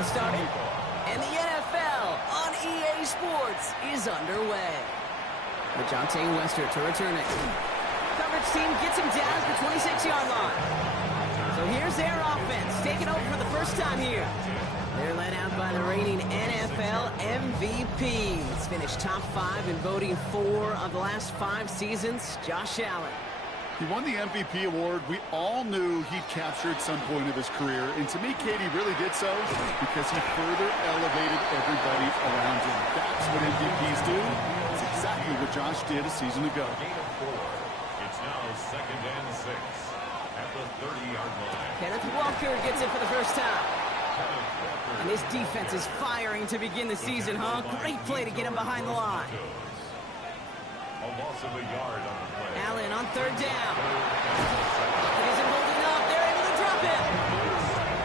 has started, and the NFL on EA Sports is underway. Ajante Wester to return it. Coverage team gets him down at the 26-yard line. So here's their offense, taking over for the first time here. They're led out by the reigning NFL MVPs. Finished top 5 in voting 4 of the last 5 seasons, Josh Allen. He won the MVP award. We all knew he'd capture at some point of his career. And to me, Katie really did so because he further elevated everybody around him. That's what MVPs do. It's exactly what Josh did a season ago. It's now 2nd and 6 at the 30-yard line. Kenneth Walker gets it for the first time. And this defense is firing to begin the season, huh? Great play to get him behind the line. A loss of a yard on the play. Allen on 3rd down. It isn't holding up. They're able to drop it.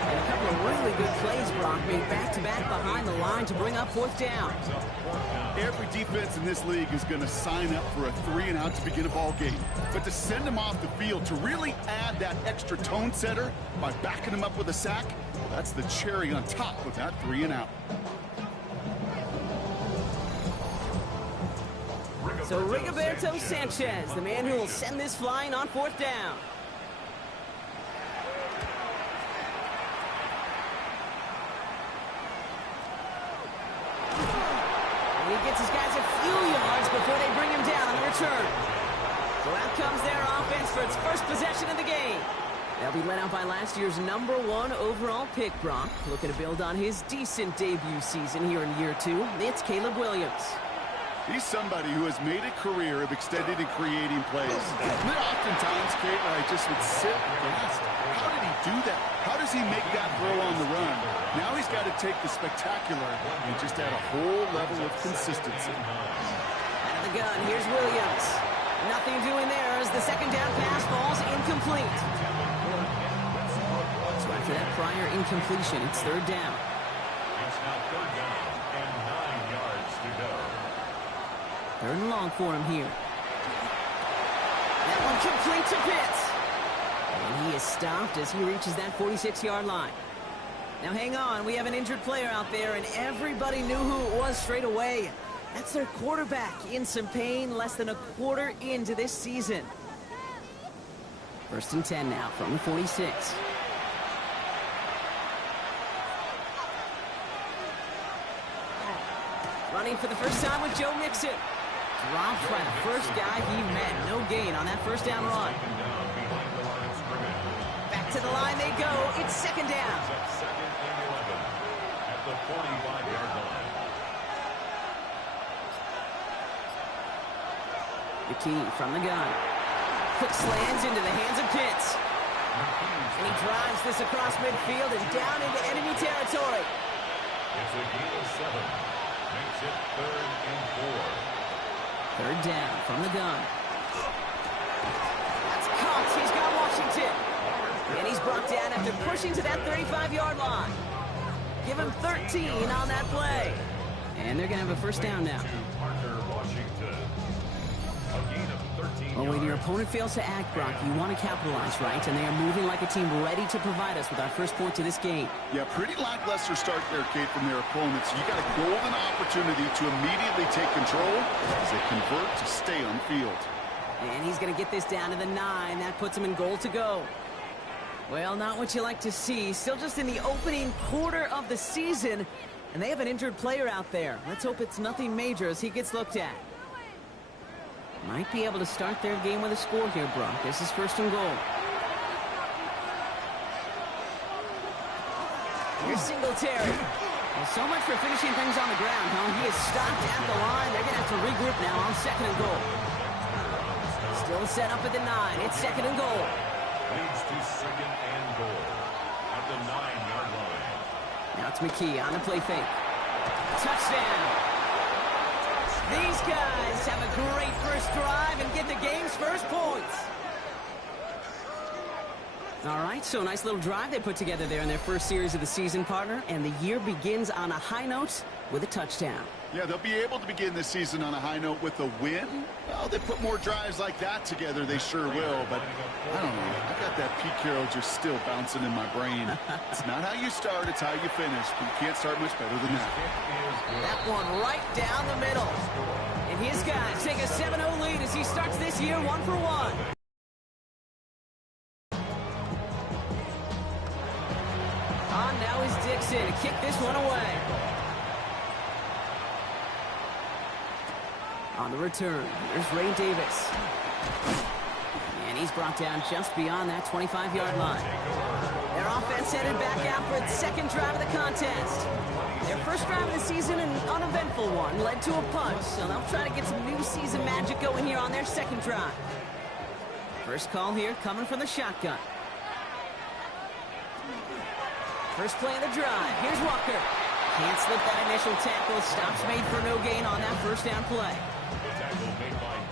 And a couple of really good plays, Brock, made back-to-back behind the line to bring up 4th down. Every defense in this league is going to sign up for a 3-and-out to begin a ball game. But to send him off the field, to really add that extra tone setter by backing him up with a sack, that's the cherry on top of that 3-and-out. So Rigoberto Sanchez, the man who will send this flying on 4th down. And he gets his guys a few yards before they bring him down on the return. So out comes their offense for its first possession of the game. They'll be led out by last year's #1 overall pick, Brock. Looking to build on his decent debut season here in year 2. It's Caleb Williams. He's somebody who has made a career of extending and creating plays. There are oftentimes, Kate, where I just would sit gasped. How did he do that? How does he make that throw on the run? Now he's got to take the spectacular and just add a whole level of consistency. Out of the gun, here's Williams. Nothing doing there as the 2nd down pass falls incomplete. So after that prior incompletion, it's 3rd down. It's now 3rd down and 9 yards to go. 3rd and long for him here. That one complete to Pitts. And he is stopped as he reaches that 46-yard line. Now hang on, we have an injured player out there, and everybody knew who it was straight away. That's their quarterback in some pain, less than a quarter into this season. 1st and 10 now from the 46. Running for the first time with Joe Mixon. Dropped by the first guy he met. No gain on that 1st down run. Back to the line they go. It's 2nd down. 2nd and 11 at the 45-yard line. The key from the gun. Quick slants into the hands of Pitts. And he drives this across midfield and down into enemy territory. It's a gain of 7. Makes it 3rd and 4. 3rd down from the gun. That's caught. He's got Washington. And he's brought down after pushing to that 35-yard line. Give him 13 on that play. And they're going to have a 1st down now. Well, when your opponent fails to act, Brock, you want to capitalize, right? And they are moving like a team ready to provide us with our first point to this game. Yeah, pretty lackluster start there, Kate, from their opponents. You got a golden opportunity to immediately take control as they convert to stay on field. And he's going to get this down to the 9. That puts him in goal to go. Well, not what you like to see. Still just in the opening quarter of the season, and they have an injured player out there. Let's hope it's nothing major as he gets looked at. Might be able to start their game with a score here, Brock. This is 1st and goal. Here's Singletary. Well, so much for finishing things on the ground, huh? He is stopped at the line. They're going to have to regroup now on 2nd and goal. Still set up at the 9. It's 2nd and goal. Leads to 2nd and goal at the 9-yard line. Now it's McKee on the play fake. Touchdown. These guys have a great first drive and get the game's first points. All right, so a nice little drive they put together there in their first series of the season, partner, and the year begins on a high note with a touchdown. Yeah, they'll be able to begin this season on a high note with a win. Well, they put more drives like that together, they sure will. But I don't know. I got that Pete Carroll just still bouncing in my brain. It's not how you start, it's how you finish. But you can't start much better than that. That one right down the middle. And his guys take a 7-0 lead as he starts this year 1-for-1. On now is Dixon to kick this one away. On the return, here's Ray Davis. And he's brought down just beyond that 25-yard line. Their offense headed back out for its second drive of the contest. Their first drive of the season, an uneventful one, led to a punch, so they'll try to get some new season magic going here on their second drive. First call here coming from the shotgun. First play of the drive. Here's Walker. Can't slip that initial tackle. Stops made for no gain on that first down play.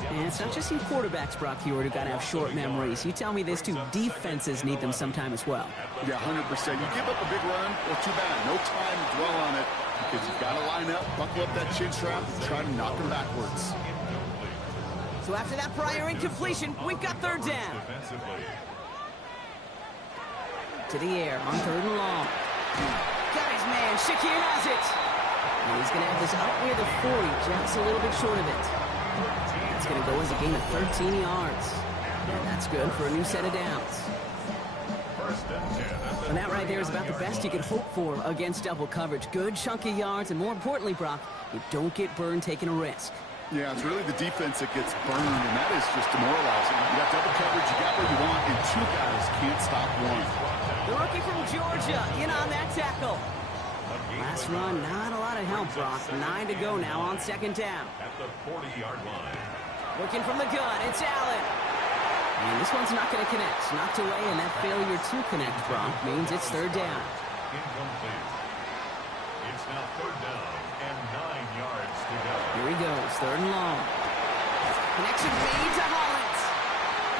And it's not just you quarterbacks, Brock Hewitt, who got to have short memories. You tell me this too, defenses need them sometime as well. Yeah, 100%. You give up a big run, well, too bad. No time to dwell on it because you've got to line up, buckle up that chin strap, and try to knock them backwards. So after that prior incompletion, we've got third down. To the air on third and long. Got his man. Shakir has it. And he's going to have this up near the 40, just a little bit short of it. That's going to go as a gain of 13 yards. And that's good for a new set of downs. And that right there is about the best you could hope for against double coverage. Good chunky yards, and more importantly, Brock, you don't get burned taking a risk. Yeah, it's really the defense that gets burned, and that is just demoralizing. You got double coverage, you got what you want, and two guys can't stop one. The rookie from Georgia in on that tackle. Last run, not a lot of help, Brock. 9 to go now on second down. At the 40-yard line. Looking from the gun, it's Allen. And this one's not going to connect. Knocked away, and that failure to connect, Brock, means it's third down. Incomplete. It's now third down and 9 yards to go. Here he goes, third and long. Connection made to Hollins.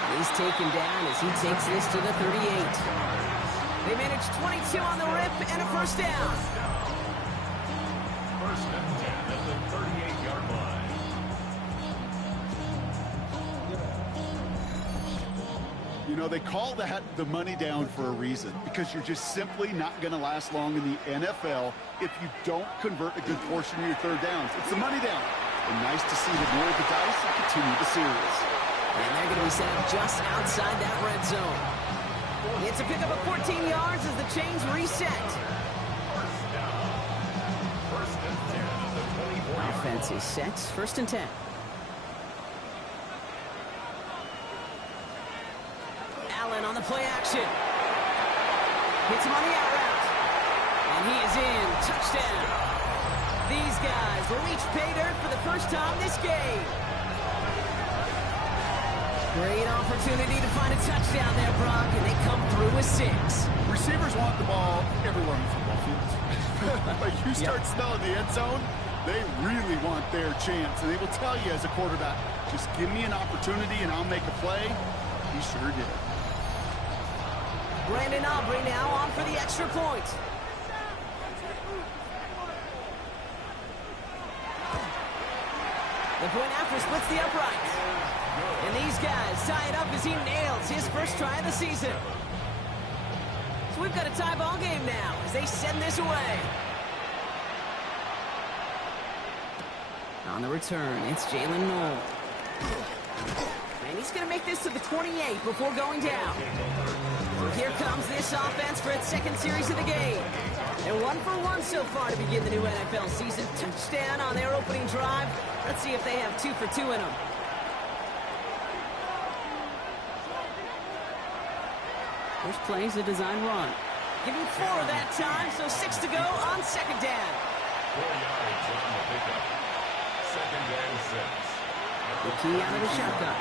And he's taken down as he takes this to the 38. They managed 22 on the rip and a first down. First and 10 at the 38-yard line. You know, they call that the money down for a reason, because you're just simply not going to last long in the NFL if you don't convert a good portion of your third downs. It's the money down. And nice to see them roll the dice and continue the series. And they're going to be set up just outside that red zone. It's a pickup of 14 yards as the chains reset. First and 10 at the 24-yard line. Offense is set, first and 10. Allen on the play action. Hits him on the out route. And he is in. Touchdown. These guys will each pay dirt for the first time this game. Great opportunity to find a touchdown there, Brock, and they come through with 6. Receivers want the ball everywhere on the football field. But you start smelling the end zone, they really want their chance. And they will tell you as a quarterback, just give me an opportunity and I'll make a play. He sure did. Brandon Aubrey now on for the extra point. The point after splits the upright. And these guys tie it up as he nails his first try of the season. So we've got a tie ball game now as they send this away. On the return, it's Jalen Knoll. And he's going to make this to the 28 before going down. So here comes this offense for its second series of the game. They're 1-for-1 so far to begin the new NFL season. Touchdown on their opening drive. Let's see if they have 2 for 2 in them. First play is a design run. Give him 4 that time, so 6 to go on second down. 4 yards on the pickup. Second and 6. The key out of the shotgun.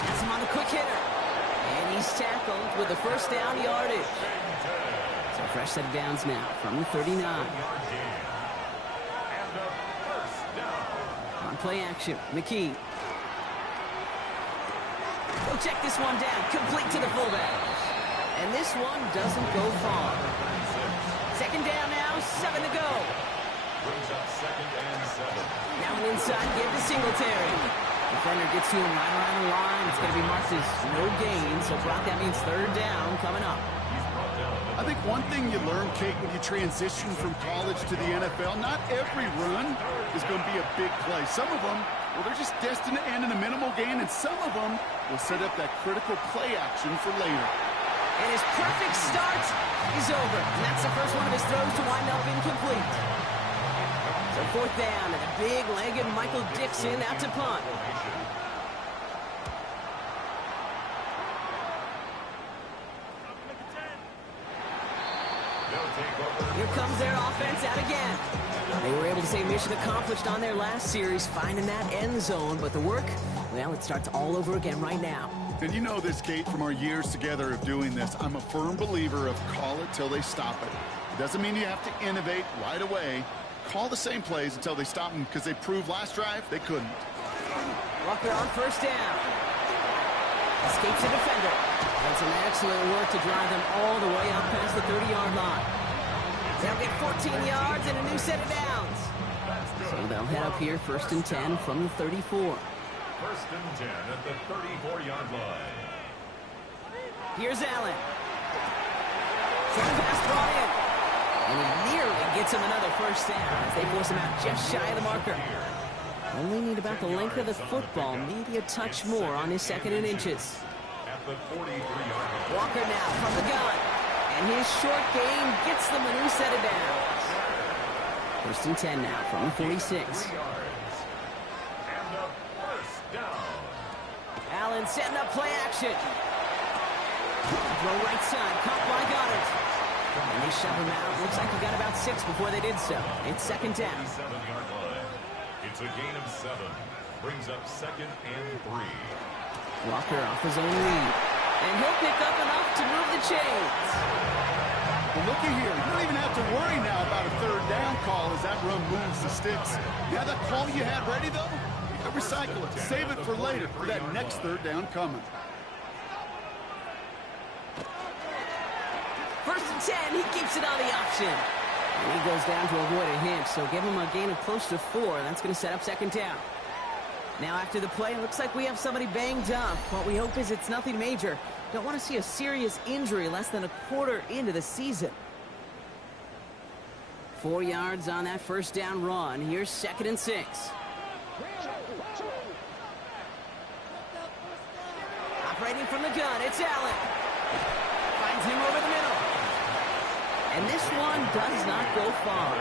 Has him on the quick hitter. And he's tackled with the first down yardage. So a fresh set of downs now from the 39. On play action, McKee. He'll check this one down, complete to the fullback. And this one doesn't go far. Second down now, 7 to go. Brings up second and 7. Now an inside give to Singletary. Defender gets to him right around the line. It's going to be marked as no gain. So, Brock, that means third down coming up. I think one thing you learn, Kate, when you transition from college to the NFL, not every run is going to be a big play. Some of them, well, they're just destined to end in a minimal gain, and some of them will set up that critical play action for later. And his perfect start is over. And that's the first one of his throws to wind up incomplete. So fourth down, and a big-legged Michael Dixon out to punt. Here comes their offense out again. They were able to say mission accomplished on their last series, finding that end zone. But the work, well, it starts all over again right now. And you know this, Kate, from our years together of doing this. I'm a firm believer of call it till they stop it. It doesn't mean you have to innovate right away. Call the same plays until they stop them, because they proved last drive they couldn't. Walker on first down. Escapes the defender. That's some excellent work to drive them all the way up past the 30-yard line. They'll get 14 yards and a new set of downs. So they'll head up here first and 10 from the 34. First and 10 at the 34-yard line. Here's Allen. Short pass brought in. And he nearly gets him another first down as they force him out just shy of the marker. Only need about the length of the football, maybe a touch more on his second and inches. At the 43-yard line. Walker now from the gun. And his short gain gets them a new set of downs. First and 10 now from the 46. Allen setting up play action. Throw right side, caught by Goddard. And they shove him out. Looks like he got about 6 before they did so. It's second down. 7-yard line. It's a gain of 7. Brings up second and 3. Walker off his own lead. And he'll pick up enough to move the chains. Well, looky here. You don't even have to worry now about a third down call as that run moves the sticks. You have that call you had ready, though? You can recycle it. Save it for later for that next third down coming. First and 10, he keeps it on the option. And he goes down to avoid a hit, so give him a gain of close to 4. That's going to set up second down. Now after the play, it looks like we have somebody banged up. What we hope is it's nothing major. Don't want to see a serious injury less than a quarter into the season. 4 yards on that first down run. Here's second and 6. Operating from the gun, it's Allen. Finds him over the middle. And this one does not go far.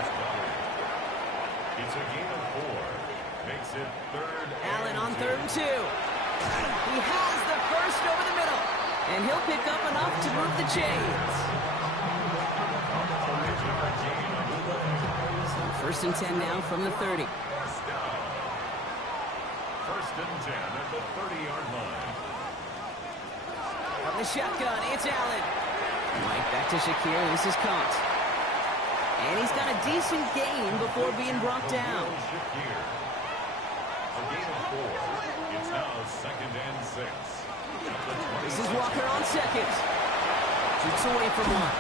It's a gain of 4. Makes it third. Allen on third and 2. He has the first over the middle. And he'll pick up enough to move the chains. So first and 10 now from the 30. First and 10 at the 30-yard line. From the shotgun, it's Allen. Right back to Shakir. This is caught. And he's got a decent gain before being brought down. A gain of 4. It's now second and 6. This is Walker on second. Shoots away from one.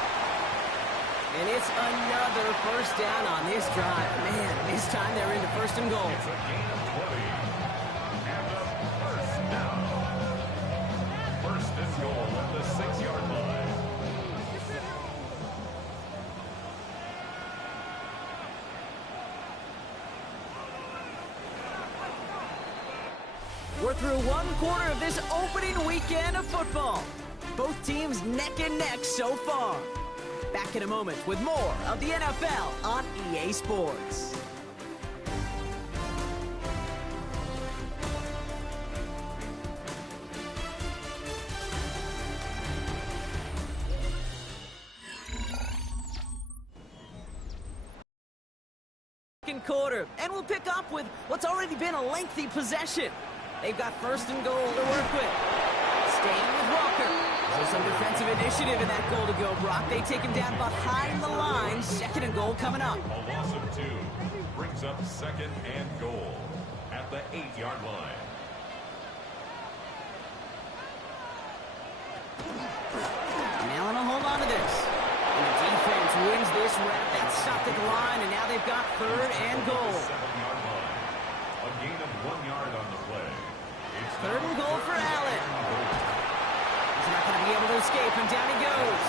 And it's another first down on this drive. Man, this time they're into first and goal. It's a gain of 20. And a first down. First and goal at the 6-yard line. We're through one quarter of this opening weekend of football. Both teams neck and neck so far. Back in a moment with more of the NFL on EA Sports. Second quarter, and we'll pick up with what's already been a lengthy possession. They've got first and goal to work with. Staying with Walker. So some defensive initiative in that goal to go, Brock. They take him down behind the line. Second and goal coming up. A loss of 2 brings up second and goal at the 8-yard line. And Allen will hold on to this. And the defense wins this rep. That's stopped at the line, and now they've got 3rd and goal. 7-yard line. A gain of 1 yard on the play. It's 3rd and goal for Allen. He's not going to be able to escape, and down he goes.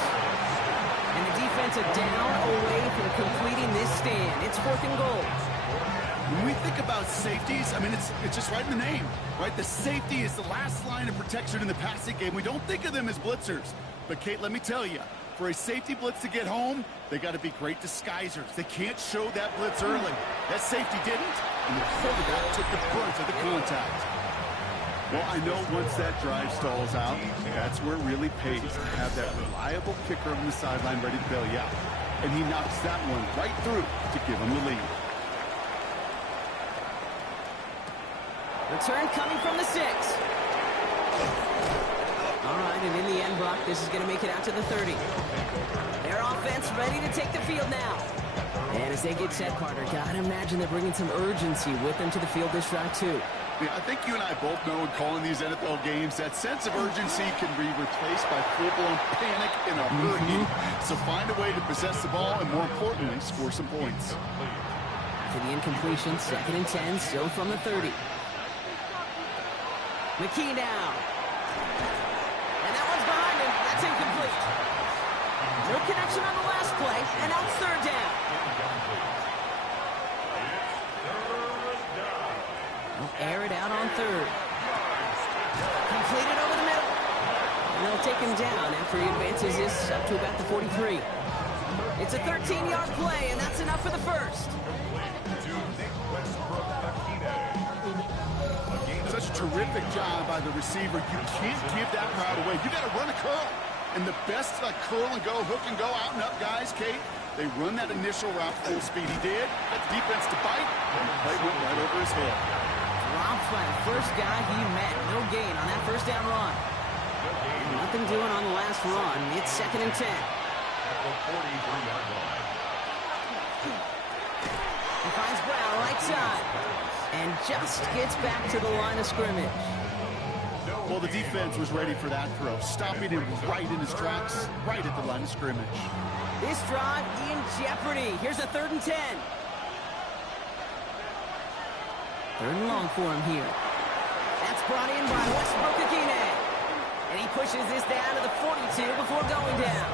And the defense are down away from completing this stand. It's 4th and goal. When we think about safeties, I mean, it's just right in the name, right? The safety is the last line of protection in the passing game. We don't think of them as blitzers. But, Kate, let me tell you, for a safety blitz to get home, they got to be great disguisers. They can't show that blitz early. That safety didn't, and the quarterback took the brunt of the contact. Well, I know once that drive stalls out, that's where it really pays to have that reliable kicker on the sideline ready to bail you out. And he knocks that one right through to give him the lead. Return coming from the 6. All right, and in the end, Brock, this is going to make it out to the 30. Their offense ready to take the field now. And as they get set, Carter, gotta imagine they're bringing some urgency with them to the field this drive, too. Yeah, I think you and I both know in calling these NFL games that sense of urgency can be replaced by full-blown panic in a hurry. So find a way to possess the ball and, more importantly, score some points. For the incompletion, 2nd and 10, still from the 30. McKee now. And that one's behind him. That's incomplete. No connection on the last play, and now it's 3rd down. They'll air it out on 3rd. Completed over the middle. And they'll take him down after he advances this up to about the 43. It's a 13-yard play, and that's enough for the 1st. Such a terrific job by the receiver. You can't give that route away. You got to run a curl. And the best curl and go, hook and go, out and up guys, Kate, they run that initial route full speed. He did. Got the defense to bite. And the play went right over his head. Dropped by the first guy he met. No gain on that 1st down run. Nothing doing on the last run. It's 2nd and 10. He finds Brown right side. And just gets back to the line of scrimmage. Well, the defense was ready for that throw, stopping him right in his tracks, right at the line of scrimmage. This drive in jeopardy. Here's a 3rd and 10. 3rd and long for him here. That's brought in by Westbrook-Akine. And he pushes this down to the 42 before going down.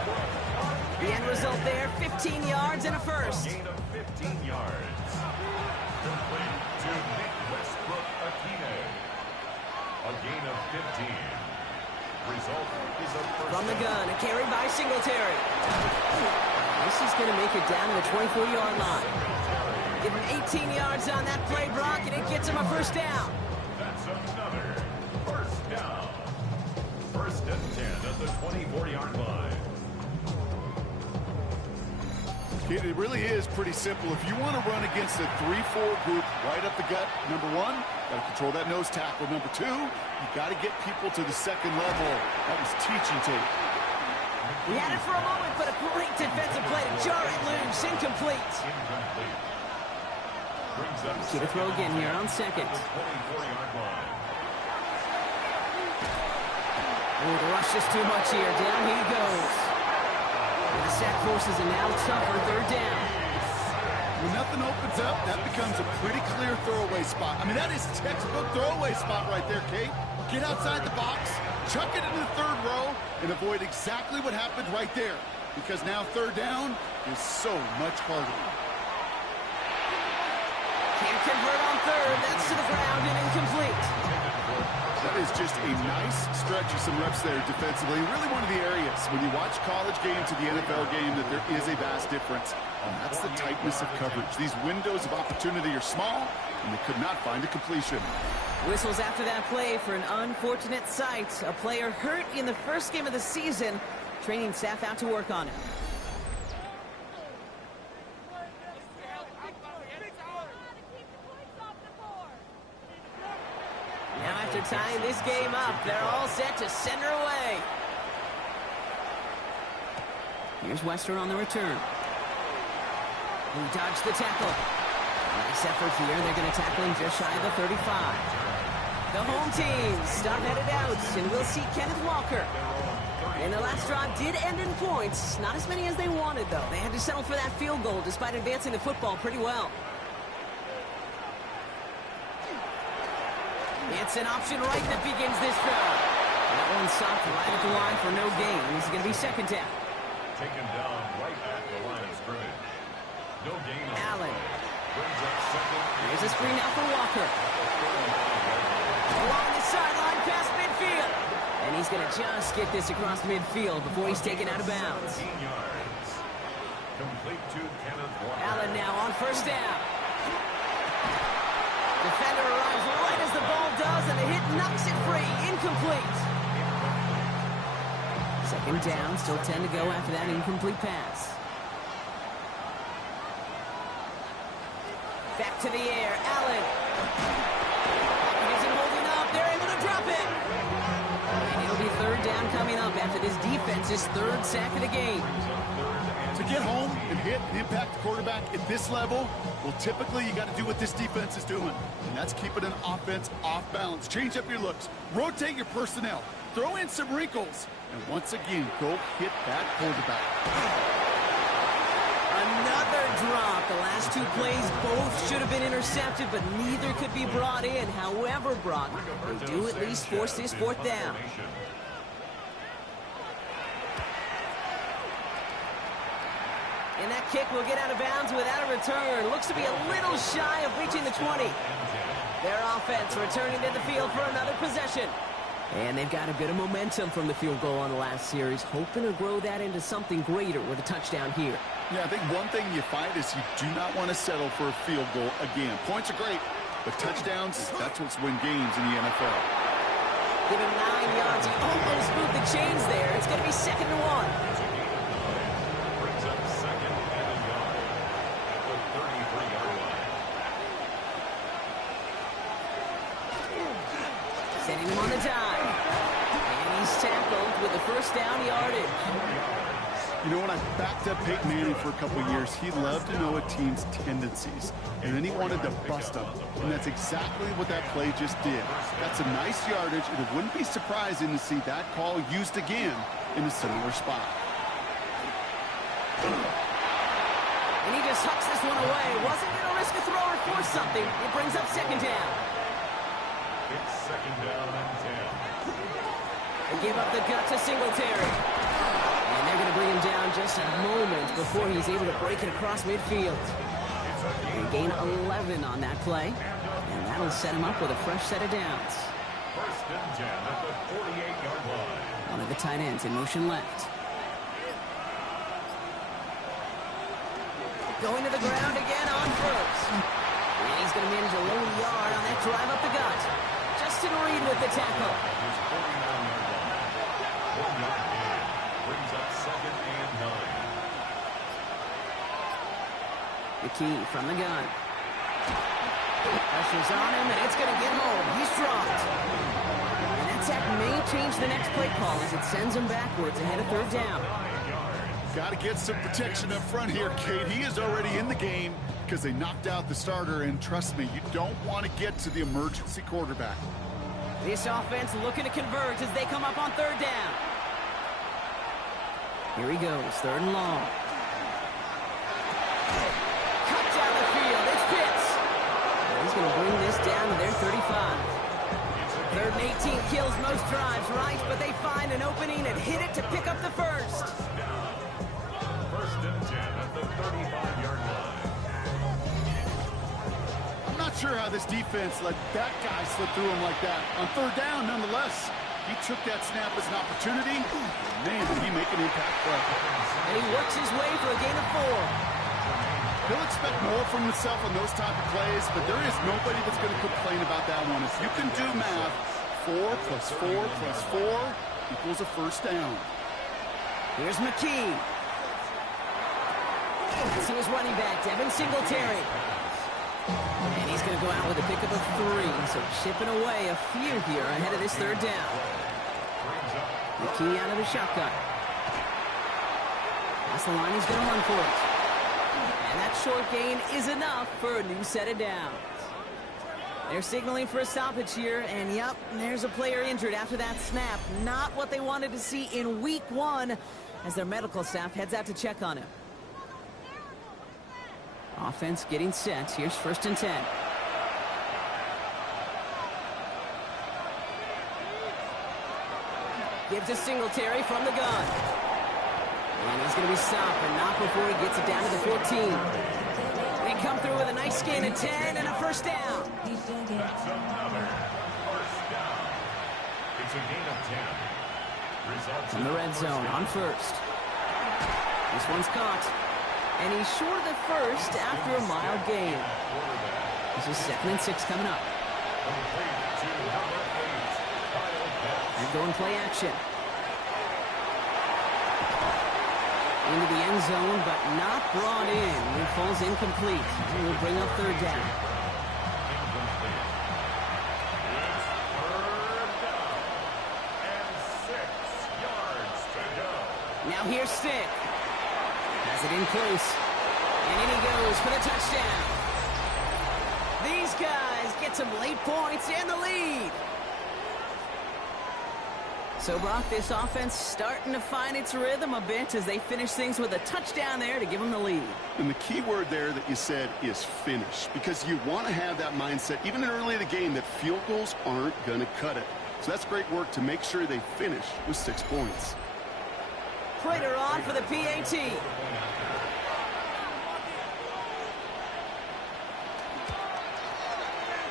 The end result there, 15 yards and a 1st. Gain of 15 yards. Complete to Nick Westbrook-Akine. A gain of 15. Result is a 1st From the gun, a carry by Singletary. This is going to make it down to the 24-yard line. Give him 18 yards on that play, Brock, and it gets him a 1st down. That's another 1st down. 1st and 10 at the 24-yard line. It really is pretty simple. If you want to run against a 3-4 group right up the gut, number 1, got to control that nose tackle. Number 2, you got to get people to the 2nd level. That was teaching tape. He had it for a moment, but a great defensive play to jar it loose. Incomplete. Get a throw again here on 2nd. Oh, the rush is too much here. Down he goes. And the sack forces a now tougher 3rd down. When nothing opens up, that becomes a pretty clear throwaway spot. I mean, that is textbook throwaway spot right there, Kate. Get outside the box, chuck it into the 3rd row, and avoid exactly what happened right there. Because now 3rd down is so much harder. Can't convert on 3rd. That's to the ground and incomplete. That is just a nice stretch of some reps there defensively. Really one of the areas when you watch college game to the NFL game that there is a vast difference. And that's the tightness of coverage. These windows of opportunity are small, and they could not find a completion. Whistles after that play for an unfortunate sight. A player hurt in the 1st game of the season. Training staff out to work on it. Now after tying this game up, they're all set to send her away. Here's Wester on the return. He dodged the tackle. Nice effort here. They're going to tackle him just shy of the 35. The home team start headed out, and we'll see Kenneth Walker. And the last drive did end in points. Not as many as they wanted, though. They had to settle for that field goal despite advancing the football pretty well. It's an option right that begins this drive. That one stopped right at the line for no gain. This is going to be second down. Taken down right at the line of scrimmage. No gain on Allen. Brings up second. Here's a screen out for Walker. Along the sideline past midfield. And he's going to just get this across midfield before he's taken out of bounds. 17 yards. Complete to Kenneth Walker. Allen now on first down. Defender arrives right as the ball does, and the hit knocks it free. Incomplete. Second down, still 10 to go after that incomplete pass. Back to the air, Allen. Isn't holding up, they're able to drop it. And it'll be third down coming up after this defense's third sack of the game. To get home and hit and impact the quarterback at this level, well, typically you got to do what this defense is doing, and that's keeping an offense off balance. Change up your looks, rotate your personnel, throw in some wrinkles, and once again, go hit that quarterback. Another drop. The last two plays both should have been intercepted, but neither could be brought in. However, Brock, they do at least force this fourth down. And that kick will get out of bounds without a return. Looks to be a little shy of reaching the 20. Their offense returning to the field for another possession. And they've got a bit of momentum from the field goal on the last series, hoping to grow that into something greater with a touchdown here. Yeah, I think one thing you find is you do not want to settle for a field goal again. Points are great, but touchdowns, that's what's win games in the NFL. Give him 9 yards. He almost moved the chains there. It's going to be 2nd and 1. Brings up second and a yard at the 33-yard line. Sending him on the dime. And he's tackled with the first down yardage. You know, when I backed up Peyton Manning for a couple of years, he loved to know a team's tendencies, and then he wanted to bust them, and that's exactly what that play just did. That's a nice yardage, and it wouldn't be surprising to see that call used again in a similar spot. And he just hucks this one away. Wasn't going to risk a throw or force something. It brings up second down. It's second down and 10. They give up the gut to Singletary. And they're going to bring him down just a moment before he's able to break it across midfield. They gain 11 on that play. And that'll set him up with a fresh set of downs. First and 10 at the 48-yard line. One of the tight ends in motion left. Going to the ground again on first. And he's going to manage a lone yard on that drive up the gut. Justin Reed with the tackle. His 49-yard line. 1 yard gain. Brings up second and 9. The key from the gun. Pressure's on him, and it's going to get home. He's dropped. And that sack may change the next play call as it sends him backwards ahead of third down. Got to get some protection up front here, Kate. He is already in the game because they knocked out the starter, and trust me, you don't want to get to the emergency quarterback. This offense looking to converge as they come up on third down. Here he goes, 3rd and long. Cut down the field, it's Pitts. He's going to bring this down to their 35. 3rd and 18 kills most drives, right? But they find an opening and hit it to pick up the first. First and 10 at the 35-yard line. I'm not sure how this defense let that guy slip through him like that. On third down, nonetheless, he took that snap as an opportunity. Man, did he make an impact play. And he works his way for a gain of 4. He'll expect more from himself on those type of plays, but there is nobody that's going to complain about that one. If you can do math, 4 plus 4 plus 4 equals a first down. Here's McKee. This is running back, Devin Singletary. And he's going to go out with a pickup of 3, so chipping away a few here ahead of this third down. McKee out of the shotgun. That's the line, he's going to run for it. And that short gain is enough for a new set of downs. They're signaling for a stoppage here, and yep, there's a player injured after that snap. Not what they wanted to see in week 1 as their medical staff heads out to check on him. Offense getting set. Here's 1st and 10. Gives to Singletary from the gun. And he's going to be stopped, but not before he gets it down to the 14. They come through with a nice gain of 10 and a 1st down. That's another 1st down. It's a gain of 10. Results in the red zone on 1st. This one's caught. And he's short of the 1st after a mild gain. This is 2nd and 6 coming up. And going play action. Into the end zone, but not brought in. It falls incomplete. It will bring up 3rd down. Now here's Stick. Has it in close. And in he goes for the touchdown. These guys get some late points and the lead. So, Brock, this offense starting to find its rhythm a bit as they finish things with a touchdown there to give them the lead. And the key word there that you said is finish, because you want to have that mindset, even early in the game, that field goals aren't going to cut it. So that's great work to make sure they finish with 6 points. Prater on for the PAT.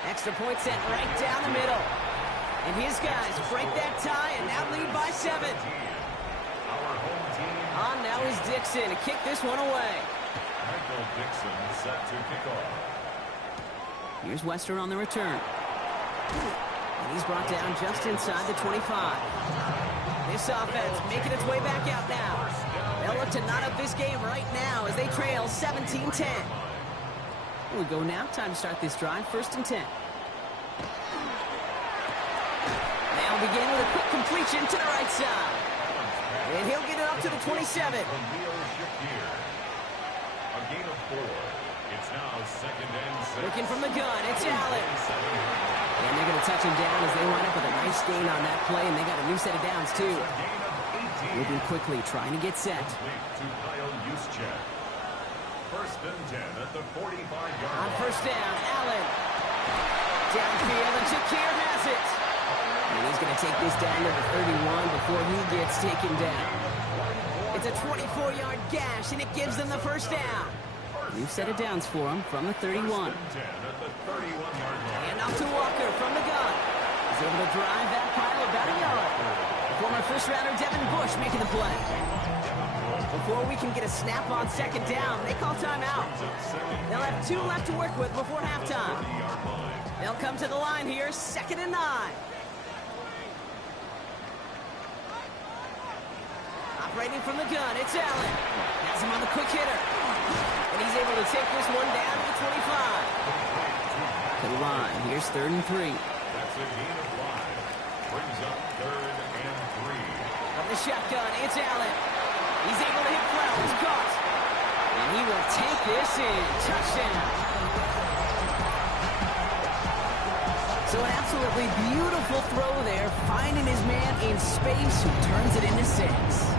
Extra point sent right down the middle. And his guys break that tie and now lead by 7. On now is Dixon to kick this one away. Michael Dixon set to kick off. Here's Wester on the return. And he's brought down just inside the 25. This offense making its way back out now. They'll look to knot up this game right now as they trail 17-10. Here we go now. Time to start this drive. 1st and 10. They'll begin with a quick completion to the right side. And he'll get it up to the 27. A gain of 4. It's now 2nd and 6. Looking from the gun, it's Allen. And they're going to touch him down as they wind up with a nice gain on that play, and they got a new set of downs, too. Moving quickly, trying to get set. To Kyle Juszczyk. 1st and 10 at the 45-yard On 1st down, Allen. Downfield, and Shakir has it. And he's going to take this down to the 31 before he gets taken down. It's a 24-yard gash, and it gives them the 1st down. New set of downs for him from the 31. And off to Walker from the gun. He's able to drive that pile about a yard. Former 1st-rounder Devin Bush making the play. Before we can get a snap on 2nd down, they call timeout. They'll have 2 left to work with before halftime. They'll come to the line here, 2nd and 9. Operating from the gun, it's Allen. Has him on the quick hitter. And he's able to take this one down to the 25. To the line, here's 3rd and 3. That's a gain of 5. Brings up 3rd and 3. From the shotgun, it's Allen. He's able to hit Flowers, caught. And he will take this in. Touchdown. So an absolutely beautiful throw there, finding his man in space who turns it into 6.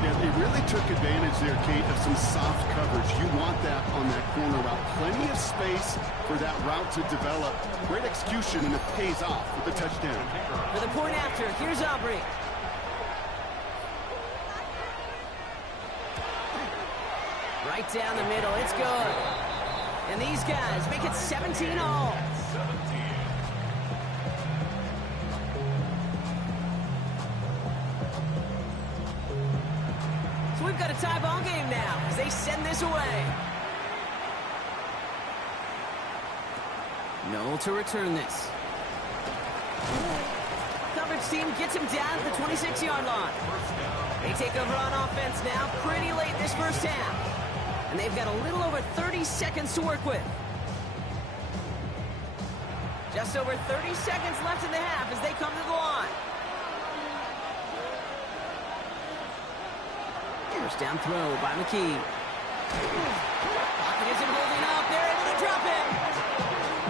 Yeah, they really took advantage there, Kate, of some soft coverage. You want that on that corner route. Plenty of space for that route to develop. Great execution, and it pays off with the touchdown. For the point after, here's Aubrey. Right down the middle, it's good. And these guys make it 17 all. 17. So we've got a tie ball game now as they send this away. Noel to return this. Coverage team gets him down to the 26-yard line. They take over on offense now pretty late this 1st half. And they've got a little over 30 seconds to work with. Just over 30 seconds left in the half as they come to the line. First down throw by McKee. Pocket isn't holding up. They're able to drop it.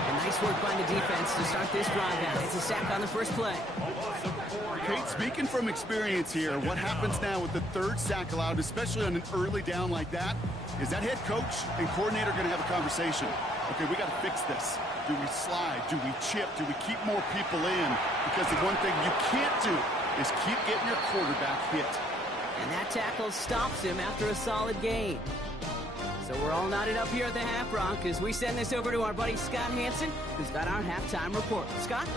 And Nice work by the defense to start this drive out. It's a sack on the first play. Kate, speaking from experience here, what happens now with the third sack allowed, especially on an early down like that, is that head coach and coordinator going to have a conversation. Okay, we got to fix this. Do we slide? Do we chip? Do we keep more people in? Because the one thing you can't do is keep getting your quarterback hit. And that tackle stops him after a solid gain. So we're all knotted up here at the half, Bronc, as we send this over to our buddy Scott Hansen, who's got our halftime report. Scott?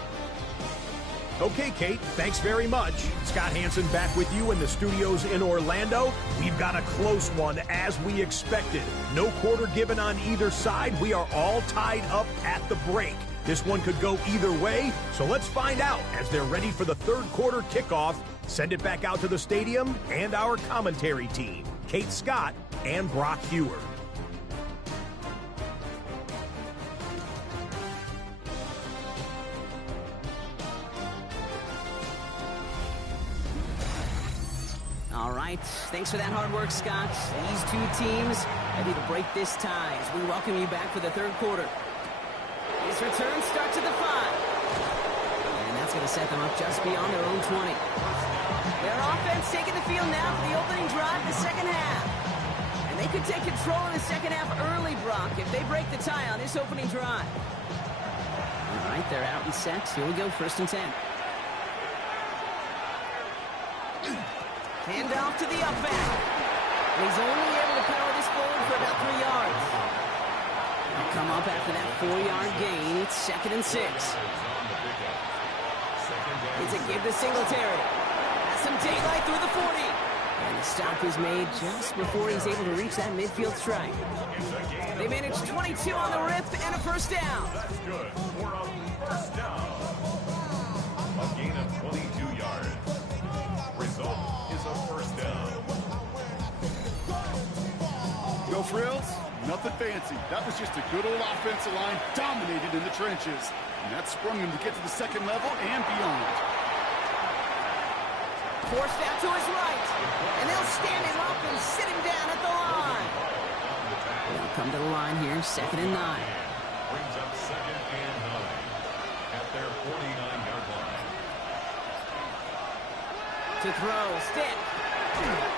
Okay, Kate, thanks very much. Scott Hansen back with you in the studios in Orlando. We've got a close one, as we expected. No quarter given on either side. We are all tied up at the break. This one could go either way, so let's find out as they're ready for the third quarter kickoff. Send it back out to the stadium and our commentary team, Kate Scott and Brock Hewer. All right, thanks for that hard work, Scott. These two teams ready to break this tie as we welcome you back for the third quarter. This return starts at the 5. And that's going to set them up just beyond their own 20. Their offense taking the field now for the opening drive of the second half. And they could take control in the second half early, Brock, if they break the tie on this opening drive. All right, they're out and set. Here we go, 1st and 10. Hand off to the up back. And he's only able to power this forward for about 3 yards. They'll come up after that 4-yard gain. It's 2nd and 6. It's a give to Singletary. Has some daylight through the 40. And the stop is made just before he's able to reach that midfield strike. They managed 22 on the rip and a first down. That's good for a first down. A gain of 22 yards. Result is a first down. Go Frills? Nothing fancy. That was just a good old offensive line dominated in the trenches. And that sprung him to get to the second level and beyond. Forced out to his right. And they'll stand him up and sit him down at the line. They'll come to the line here, 2nd and 9. Brings up 2nd and 9 at their 49-yard line. To throw, stick.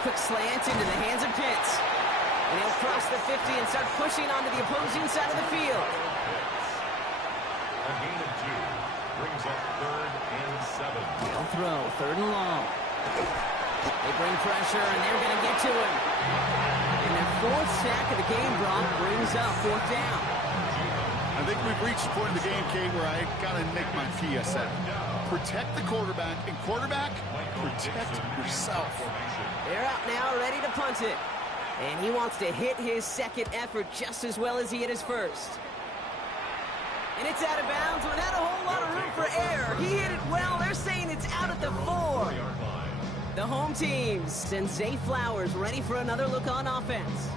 Quick slant into the hands of Pitts. And he'll cross the 50 and start pushing onto the opposing side of the field. A gain of 2 brings up 3rd and 7. They'll throw, 3rd and long. They bring pressure, and they're going to get to him. And their 4th sack of the game, Brock, brings up 4th down. I think we've reached the point of the game, Kate, where I got to make my PSA. Protect the quarterback, and quarterback, protect yourself. They're out now, ready to punt it. And he wants to hit his second effort just as well as he hit his first. And it's out of bounds without a whole lot of room for error. He hit it well. They're saying it's out at the 4. The home team sends Zay Flowers ready for another look on offense.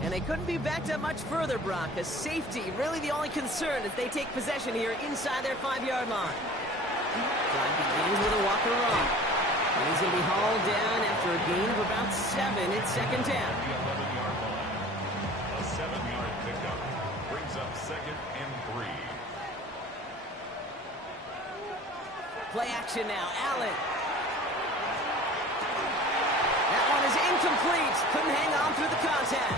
And they couldn't be backed up much further, Brock. A safety, really the only concern as they take possession here inside their 5-yard line. Drive begins with a walker run. And he's going to be hauled down after a gain of about 7. It's 2nd down. The 11-yard line. A 7-yard pickup brings up 2nd and 3. Play action now. Allen. That one is incomplete. Couldn't hang on through the contact.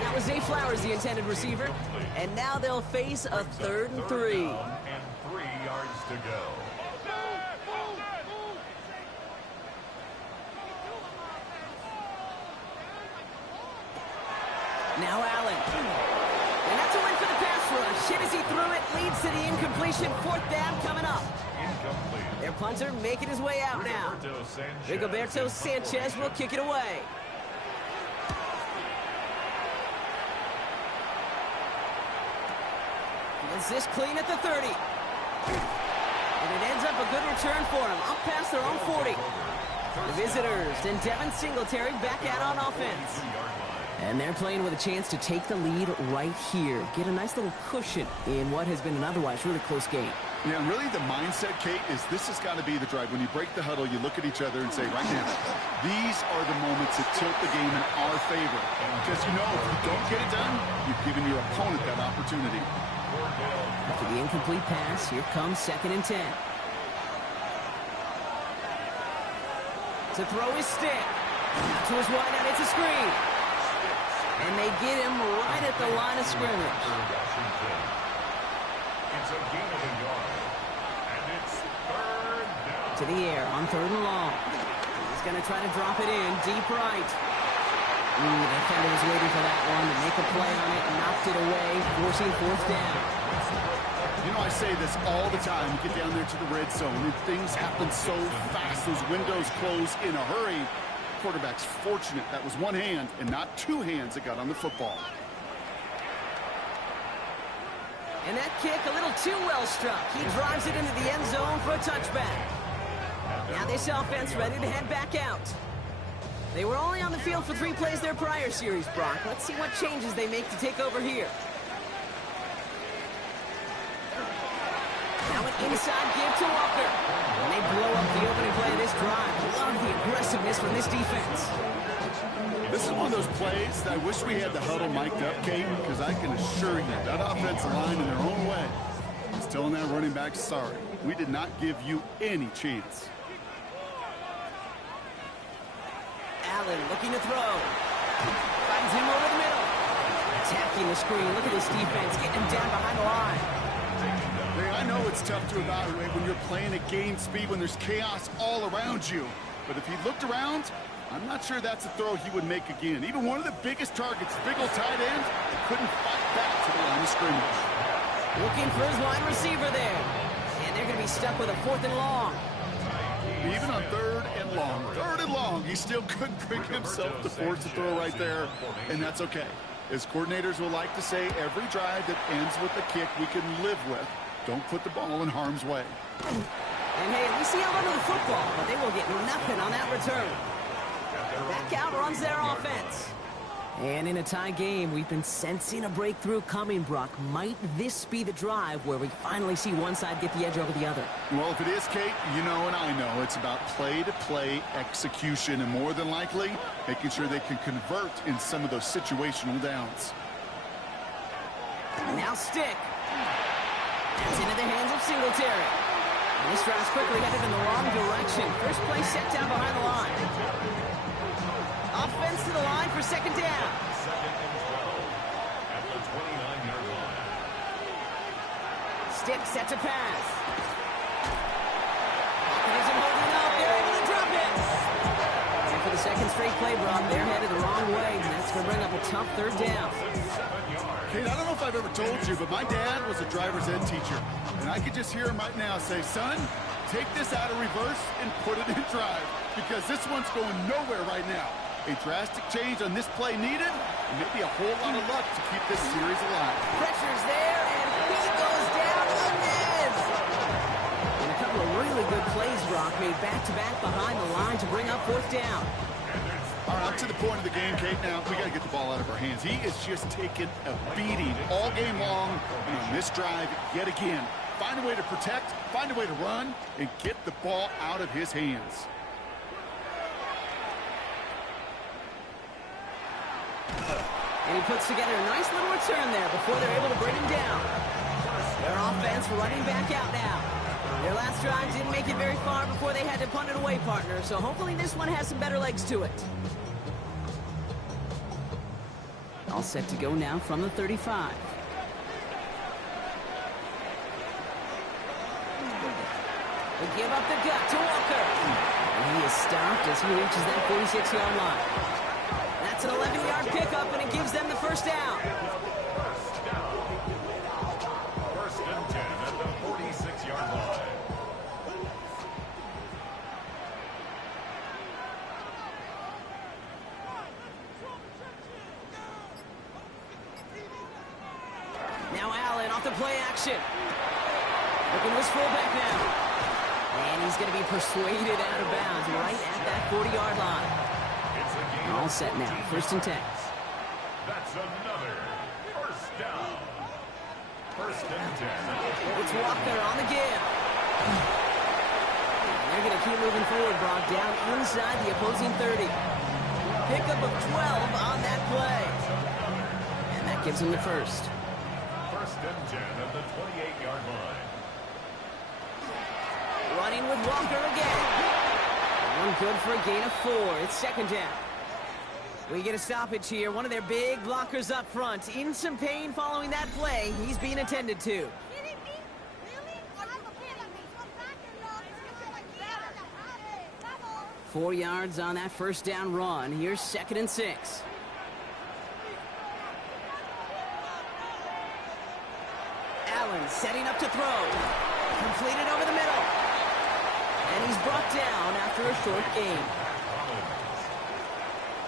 That was Zay Flowers, the intended receiver. And now they'll face a 3rd and 3. And 3 yards to go. Now Allen. And that's a win for the pass rush. Hit as he threw it, leads to the incompletion. 4th down coming up. Incomplete. Their punter making his way out now. Rigoberto Sanchez will kick it away. Is this clean at the 30? And it ends up a good return for him, up past their own 40. The visitors and Devin Singletary back out on offense. And they're playing with a chance to take the lead right here. Get a nice little cushion in what has been an otherwise really close game. Yeah, and really the mindset, Kate, is this has got to be the drive. When you break the huddle, you look at each other and say, right now, these are the moments that tilt the game in our favor. Because you know, if you don't get it done, you've given your opponent that opportunity. After the incomplete pass, here comes 2nd and 10. To throw his stick. Out to his wideout, it's a screen. And they get him right at the line of scrimmage. It's a gain of a yard. And it's 3rd down. To the air on 3rd and long. He's going to try to drop it in deep right. The defender was waiting for that one to make a play on it and knocked it away, forcing 4th down. You know, I say this all the time. You get down there to the red zone, and things happen so fast. Those windows close in a hurry. Quarterback's fortunate that was one hand and not two hands that got on the football. And that kick a little too well struck. He drives it into the end zone for a touchback. Now this offense ready to head back out. They were only on the field for 3 plays their prior series, Brock. Let's see what changes they make to take over here. Now an inside give to Walker. And they blow up the opening play of this drive. Love the aggressiveness from this defense. This is one of those plays that I wish we had the huddle mic'd up, Kate, because I can assure you that offensive line in their own way is telling that running back, sorry, we did not give you any chance. Allen looking to throw. Finds him over the middle. Attacking the screen. Look at this defense getting him down behind the line. Hey, I know it's tough to evaluate when you're playing at game speed, when there's chaos all around you. But if he looked around, I'm not sure that's a throw he would make again. Even one of the biggest targets, big old tight end, couldn't fight back to the line of scrimmage. Looking for his wide receiver there. And they're going to be stuck with a 4th and long. Even on 3rd and long, he still couldn't bring himself to force the throw right there, and that's okay. As coordinators will like to say, every drive that ends with a kick we can live with. Don't put the ball in harm's way. And hey, at least he held onto the football, but they will get nothing on that return. Back out runs their offense. And in a tie game, we've been sensing a breakthrough coming, Brock. Might this be the drive where we finally see one side get the edge over the other? Well, if it is, Kate, you know and I know it's about play-to-play execution, and more than likely, making sure they can convert in some of those situational downs. Now stick. That's into the hands of Singletary. And this drive's quickly headed in the wrong direction. First play set down behind the line. Offense to the line for 2nd down. 2nd and 12 at the 29-yard line. Stick set to pass. Pocket isn't holding up. They're able to drop it. And for the 2nd straight play, Brock, they're headed the wrong way. And that's going to bring up a tough 3rd down. Kate, I don't know if I've ever told you, but my dad was a driver's ed teacher. And I could just hear him right now say, son, take this out of reverse and put it in drive. Because this one's going nowhere right now. A drastic change on this play needed, and maybe a whole lot of luck to keep this series alive. Pressure's there, and he goes down again. And a couple of really good plays, Brock, made back-to-back behind the line to bring up 4th down. All right, up to the point of the game, Kate, now we got to get the ball out of our hands. He is just taking a beating all game long, and on this drive, yet again. Find a way to protect, find a way to run, and get the ball out of his hands. And he puts together a nice little return there before they're able to bring him down. Their offense running back out now. Their last drive didn't make it very far before they had to punt it away, partner, so hopefully this one has some better legs to it. All set to go now from the 35. They give up the gut to Walker. And he is stopped as he reaches that 46-yard line. That's an 11-yard pickup, and it gives them the 1st down. 1st and 10 at the 46-yard line. Now Allen off the play action. Looking to his fullback now. And he's going to be persuaded out of bounds right at that 40-yard line. All set now, 1st and 10. That's another 1st down. First and 10. It's Walker on the give. They're going to keep moving forward, Brock, down inside the opposing 30. Pickup of 12 on that play. And that gives them the first. First and 10 at the 28-yard line. Running with Walker again. One good for a gain of 4. It's second down. We get a stoppage here. One of their big blockers up front. In some pain following that play. He's being attended to. 4 yards on that first down run. Here's second and 6. Allen setting up to throw. Completed over the middle. And he's brought down after a short gain.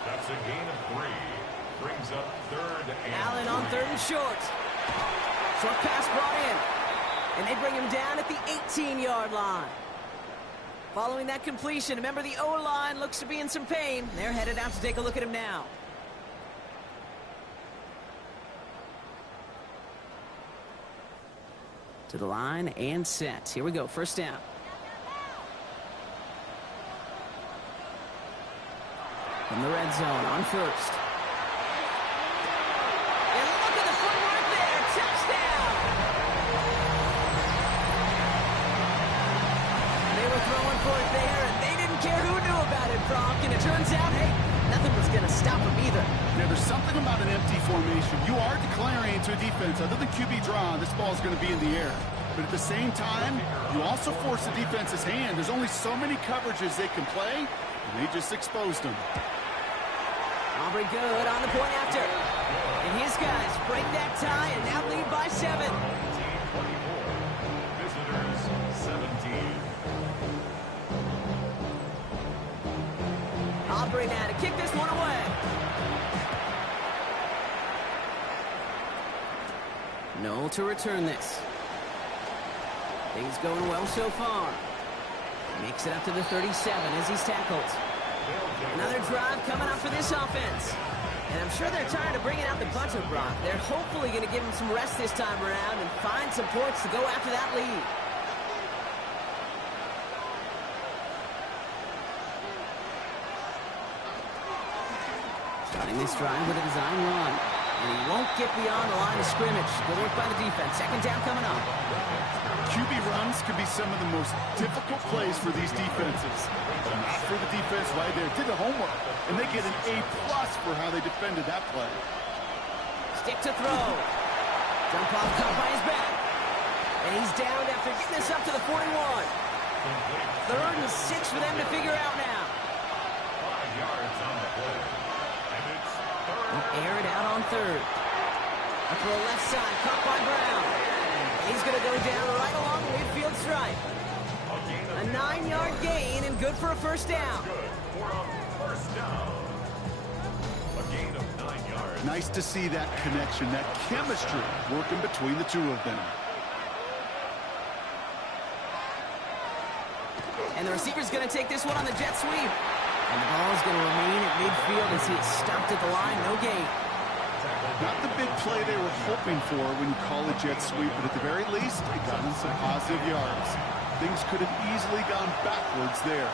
That's a gain of 3. Brings up third and Allen on 3rd and short. Short pass brought in. And they bring him down at the 18-yard line. Following that completion, remember the O-line looks to be in some pain. They're headed out to take a look at him now. To the line and set. Here we go, first down. From the red zone on first. And look at the footwork there. Touchdown! They were throwing for it there, and they didn't care who knew about it, Brock. And it turns out, hey, nothing was going to stop them either. Yeah, there's something about an empty formation. You are declaring to a defense, other than QB draw, this ball is going to be in the air. But at the same time, you also force the defense's hand. There's only so many coverages they can play, and they just exposed them. Aubrey good on the point after. And his guys break that tie and now lead by 7. 24. Visitors 17. Aubrey now to kick this one away. Noel to return this. Things going well so far. Makes it up to the 37 as he's tackled. Another drive coming up for this offense. And I'm sure they're tired of bringing out the punter, Brock. They're hopefully going to give him some rest this time around and find some points to go after that lead. Starting this drive with a design run. And he won't get beyond the line of scrimmage. Good work by the defense. Second down coming up. QB runs can be some of the most difficult plays for these defenses. But not for the defense right there. Did the homework, and they get an A+ for how they defended that play. Stick to throw. Jump off caught by his back. And he's down after getting this up to the 41. 3rd and 6 for them to figure out now. 5 yards on the play. And it's third. Air it out on 3rd. A throw left side, caught by Brown. He's going to go down right along the midfield stripe. A 9-yard gain and good for a first down. Good for a first down. A gain of 9 yards. Nice to see that connection, that chemistry working between the two of them. And the receiver's going to take this one on the jet sweep. And the ball is going to remain at midfield as he is stopped at the line. No gain. Not the big play they were hoping for when you call a jet sweep, but at the very least, it got them some positive yards. Things could have easily gone backwards there.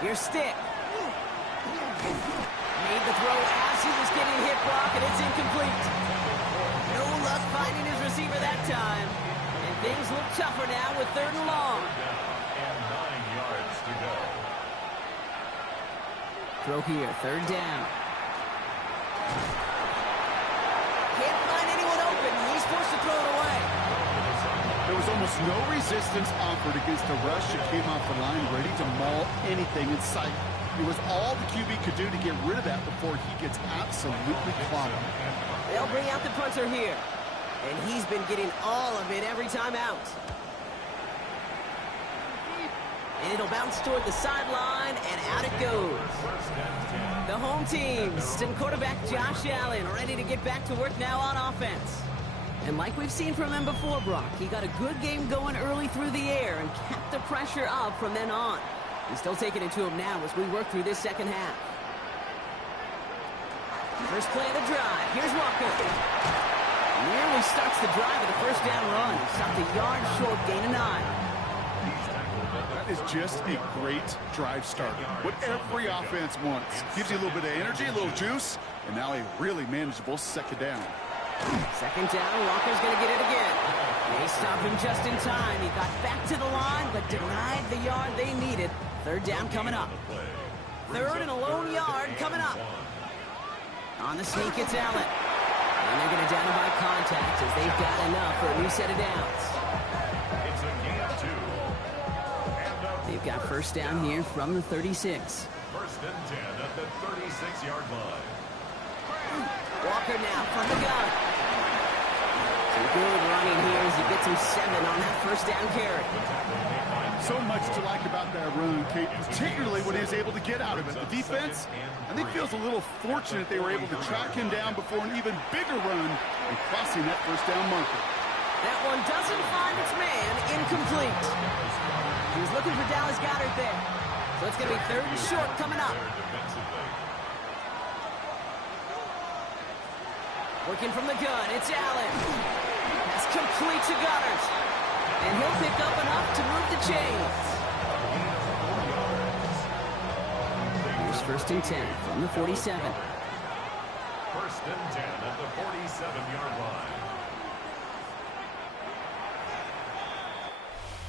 Here's Stick. Made the throw as he was getting hit, Brock, and it's incomplete. No luck finding his receiver that time. And things look tougher now with 3rd and long. And 9 yards to go. Throw here, 3rd down. Can't find anyone open. He's forced to throw it away. There was almost no resistance offered against a rush that came off the line ready to maul anything in sight. It was all the QB could do to get rid of that before he gets absolutely clobbered. They'll bring out the punter here. And he's been getting all of it every time out. And it'll bounce toward the sideline, and out it goes. The home team, and quarterback Josh Allen, ready to get back to work now on offense. And like we've seen from him before, Brock, he got a good game going early through the air and kept the pressure up from then on. He's still taking it to him now as we work through this second half. First play of the drive. Here's Walker. Nearly starts the drive with a first down run. Stopped a yard short, gain of 9. That is just a great drive starter. What every offense wants. Gives you a little bit of energy, a little juice, and now a really manageable second down. Second down, Walker's going to get it again. They stopped him just in time. He got back to the line, but denied the yard they needed. Third down coming up. Third and a lone yard coming up. On the sneak, it's Allen. And they're going to down him by contact as they've got enough for a new set of downs. It's a gain of 2. They've got first down here from the 36. First and 10 at the 36-yard line. Walker now from the gun. Some good running here as he gets him 7 on that first down carry. So much to like about that run, Kate, particularly when he was able to get out of it. The defense, I think, feels a little fortunate they were able to track him down before an even bigger run and crossing that first down marker. That one doesn't find its man. Incomplete. He was looking for Dallas Goedert there. So it's going to be third and short coming up. Working from the gun, it's Allen. That's complete to Goedert. And he'll pick up enough to move the chains. Here's first and 10 from the 47. First and 10 at the 47-yard line.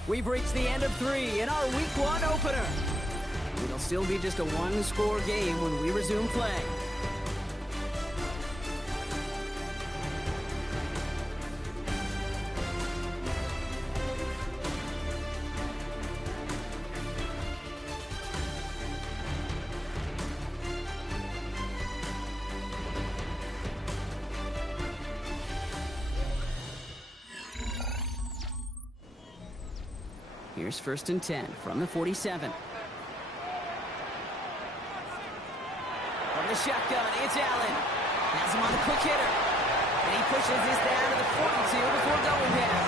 We've reached the end of 3 in our Week 1 opener. It'll still be just a one-score game when we resume play. Here's first and 10 from the 47. From the shotgun, it's Allen. Has him on the quick hitter. And he pushes this down to the 42 before going down.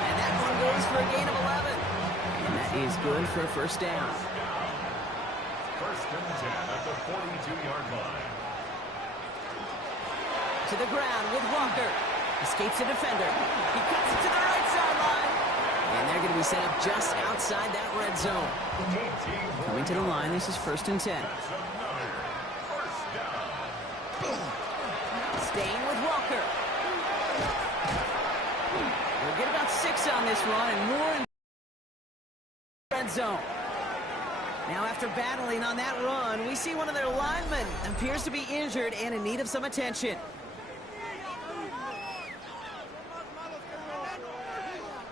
And that one goes for a gain of 11. And that is good for a first down. First and 10 at the 42-yard line. To the ground with Walker. Escapes the defender. He cuts it to the right sideline. And they're going to be set up just outside that red zone. Coming to the line, this is first and 10. Staying with Walker. We'll get about 6 on this run and more in the red zone. Now after battling on that run, we see one of their linemen appears to be injured and in need of some attention.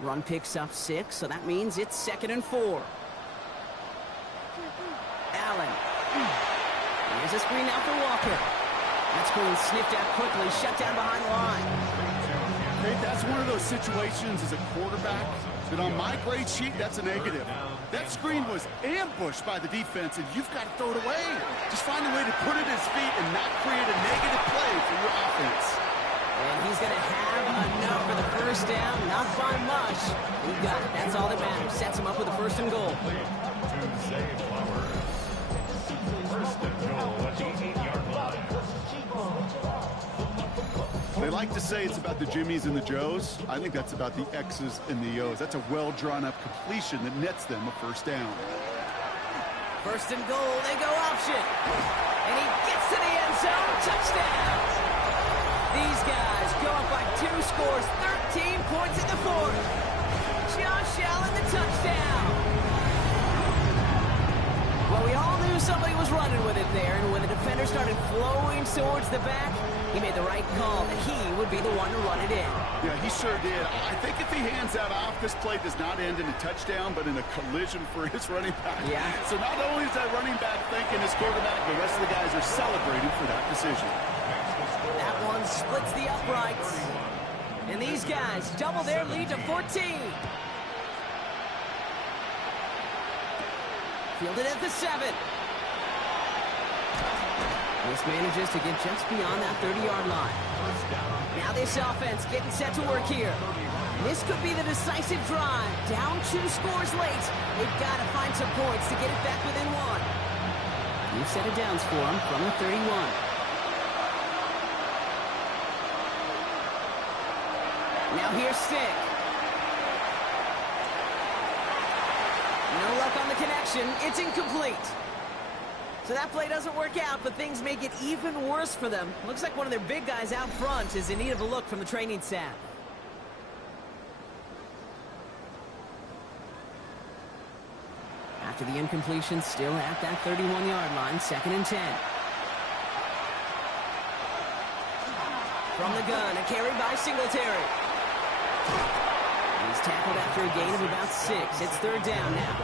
Run picks up 6, so that means it's second and 4. Allen. Here's a screen now for Walker. That screen sniffed out quickly, shut down behind the line. Hey, that's one of those situations as a quarterback that on my grade sheet, that's a negative. That screen was ambushed by the defense, and you've got to throw it away. Just find a way to put it at his feet and not create a negative play for your offense. And he's going to have enough for the first down, not by much. He got it. That's all that matters. Sets him up with a first and goal. First and goal at the 8-yard line. They like to say it's about the Jimmies and the Joes. I think that's about the X's and the O's. That's a well-drawn-up completion that nets them a first down. First and goal, they go option. And he gets to the end zone. Touchdown. These guys go up by 2 scores, 13 points in the fourth. Josh Allen, the touchdown. Well, we all knew somebody was running with it there, and when the defender started flowing towards the back, he made the right call that he would be the one to run it in. Yeah, he sure did. I think if he hands that off, this play does not end in a touchdown, but in a collision for his running back. Yeah. So not only is that running back thanking his quarterback, the rest of the guys are celebrating for that decision. That one splits the uprights. And these guys double their lead to 14. Fielded at the 7. This manages to get just beyond that 30-yard line. Now this offense getting set to work here. This could be the decisive drive. Down 2 scores late. They've got to find some points to get it back within 1. New set of downs for them from the 31. Now here's Stick. No luck on the connection. It's incomplete. So that play doesn't work out, but things make it even worse for them. Looks like one of their big guys out front is in need of a look from the training staff. After the incompletion, still at that 31-yard line, 2nd and 10. From the gun, a carry by Singletary. He's tackled after a gain of about 6. It's 3rd down now.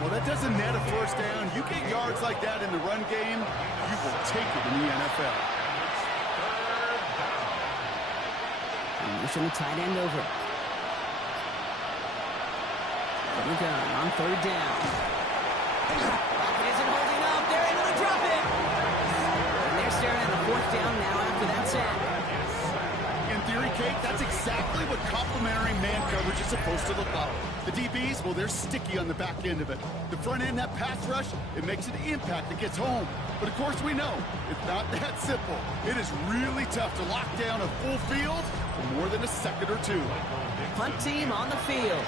Well, that doesn't net a first down. You get yards like that in the run game, you will take it in the NFL. Motion the tight end over. From the gun on 3rd down. Rocket isn't holding up. They're able to drop it. And they're staring at a 4th down now after that sack. In theory, Kate, that's exactly what complementary man coverage is supposed to look like. The DBs, well, they're sticky on the back end of it. The front end, that pass rush, it makes an impact that gets home. But of course we know, it's not that simple. It is really tough to lock down a full field for more than a second or two. Punt team on the field.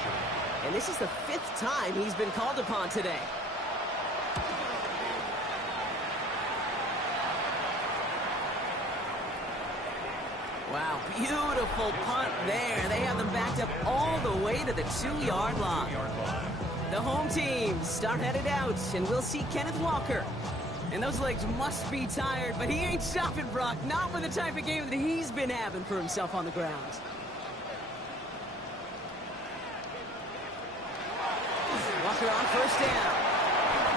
And this is the 5th time he's been called upon today. Wow, beautiful punt there. They have them backed up all the way to the 2-yard line. The home team start headed out, and we'll see Kenneth Walker. And those legs must be tired, but he ain't stopping, Brock. Not with the type of game that he's been having for himself on the ground. Walker on 1st down.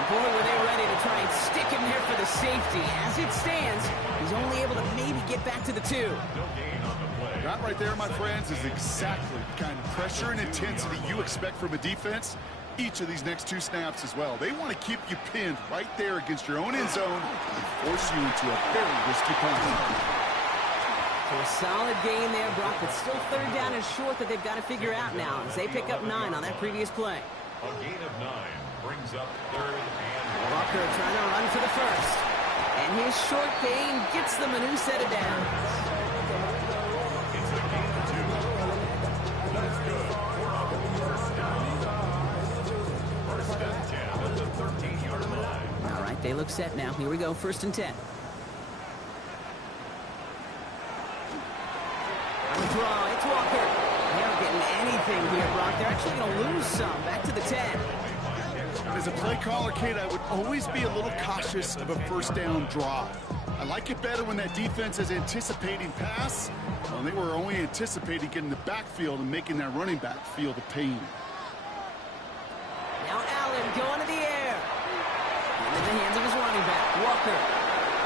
Boy, were they ready to try and stick him there for the safety. As it stands, he's only able to maybe get back to the 2. That right there, my friends, is exactly the kind of pressure and intensity you expect from a defense each of these next 2 snaps as well. They want to keep you pinned right there against your own end zone and force you into a very risky punt. So a solid gain there, Brock, but still 3rd down and short that they've got to figure out now as they pick up 9 on that previous play. A gain of 9 brings up 3rd and Walker trying to run for the 1st. And his short gain gets them a new set of downs. It's a gain of 2. That's good. First and 10 at the 13-yard line. All right, they look set now. Here we go, 1st and 10. On the draw, it's Walker. They're not getting anything here, Brock. They're actually going to lose some. Back to the 10. As a play caller, Kate, I would always be a little cautious of a 1st down drive. I like it better when that defense is anticipating pass. Well, they were only anticipating getting the backfield and making that running back feel the pain. Now Allen going to the air. In the hands of his running back, Walker.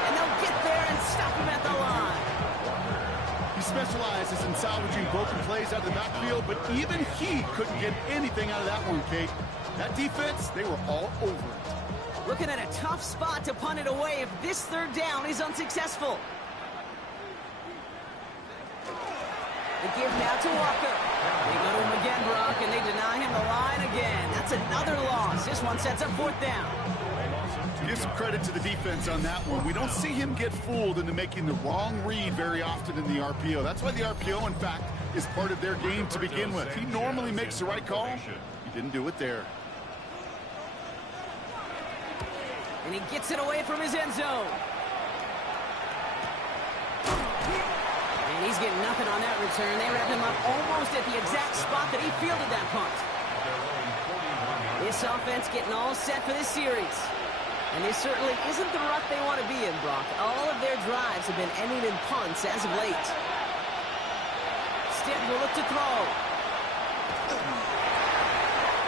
And they'll get there and stop him at the line. He specializes in salvaging broken plays out of the backfield, but even he couldn't get anything out of that one, Kate. That defense, they were all over it. Looking at a tough spot to punt it away if this 3rd down is unsuccessful. The give now to Walker. They go to him again, Brock, and they deny him the line again. That's another loss. This one sets up 4th down. Give some credit to the defense on that one. We don't see him get fooled into making the wrong read very often in the RPO. That's why the RPO, in fact, is part of their game to begin with. He normally makes the right call. He didn't do it there. And he gets it away from his end zone. And he's getting nothing on that return. They wrap him up almost at the exact spot that he fielded that punt. This offense getting all set for this series. And this certainly isn't the rut they want to be in, Brock. All of their drives have been ending in punts as of late. Stitt will look to throw.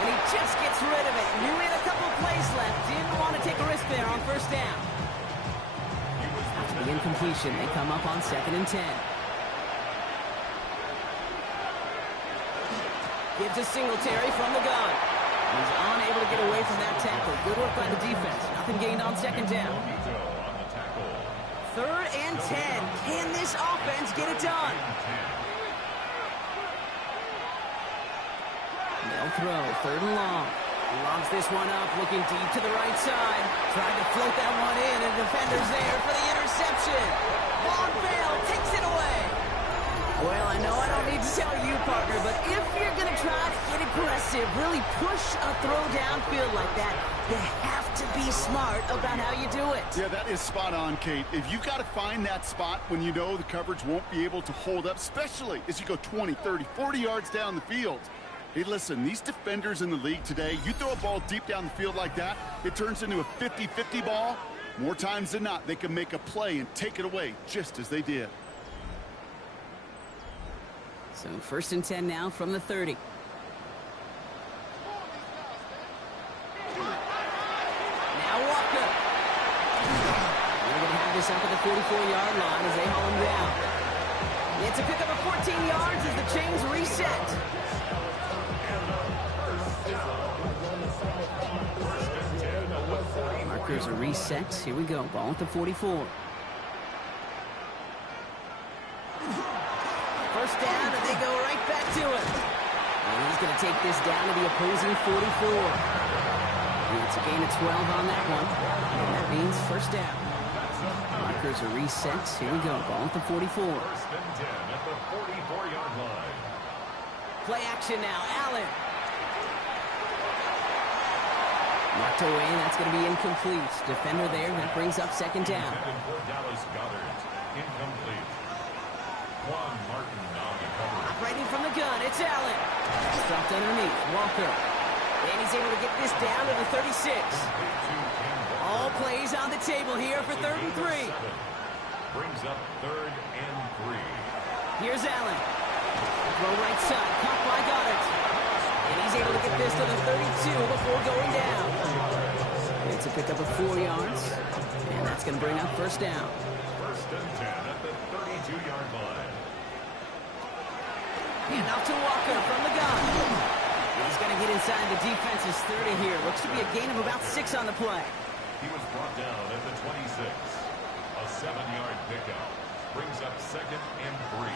And he just gets rid of it. Knew he had a couple of plays left. Didn't want to take a risk there on 1st down. After the incompletion, they come up on 2nd and 10. Gives to Singletary from the gun. He's unable to get away from that tackle. Good work by the defense. Nothing gained on 2nd down. 3rd and 10. Can this offense get it done? They'll throw 3rd and long. He lobs this one up, looking deep to the right side. Trying to float that one in, and the defender's there for the interception. Long Bale takes it away. Well, I know I don't need to tell you, partner, but if you're going to try to get aggressive, really push a throw downfield like that, you have to be smart about how you do it. Yeah, that is spot on, Kate. If you've got to find that spot when you know the coverage won't be able to hold up, especially as you go 20, 30, 40 yards down the field. Hey, listen, these defenders in the league today, you throw a ball deep down the field like that, it turns into a 50-50 ball. More times than not, they can make a play and take it away just as they did. So 1st and 10 now from the 30. Now Walker. They're going to have this up at the 44-yard line as they haul him down. It's a pickup of 14 yards as the chains reset. Markers are reset. Here we go. Ball at the 44. First down, and they go right back to it. And he's going to take this down to the opposing 44. It's a gain of 12 on that one. And that means first down. Markers are reset. Here we go. Ball at the 44. First and 10 at the 44-yard line. Play action now. Allen. Knocked away. That's going to be incomplete. Defender there. That brings up second down. For Dallas Goddard. Incomplete. Juan Martin on the cover. Operating from the gun. It's Allen. It's dropped underneath. Walker. And he's able to get this down to the 36. All plays on the table here for 3rd and 3. Brings up 3rd and 3. Here's Allen. Throw right side. Caught by Goddard. And he's able to get this to the 32 before going down. It's a pickup of 4 yards. And that's going to bring up first down. First and 10 at the 32-yard line. And off to Walker from the gun. He's going to get inside the defense's 30 here. Looks to be a gain of about 6 on the play. He was brought down at the 26. A 7-yard pickup. Brings up 2nd and 3.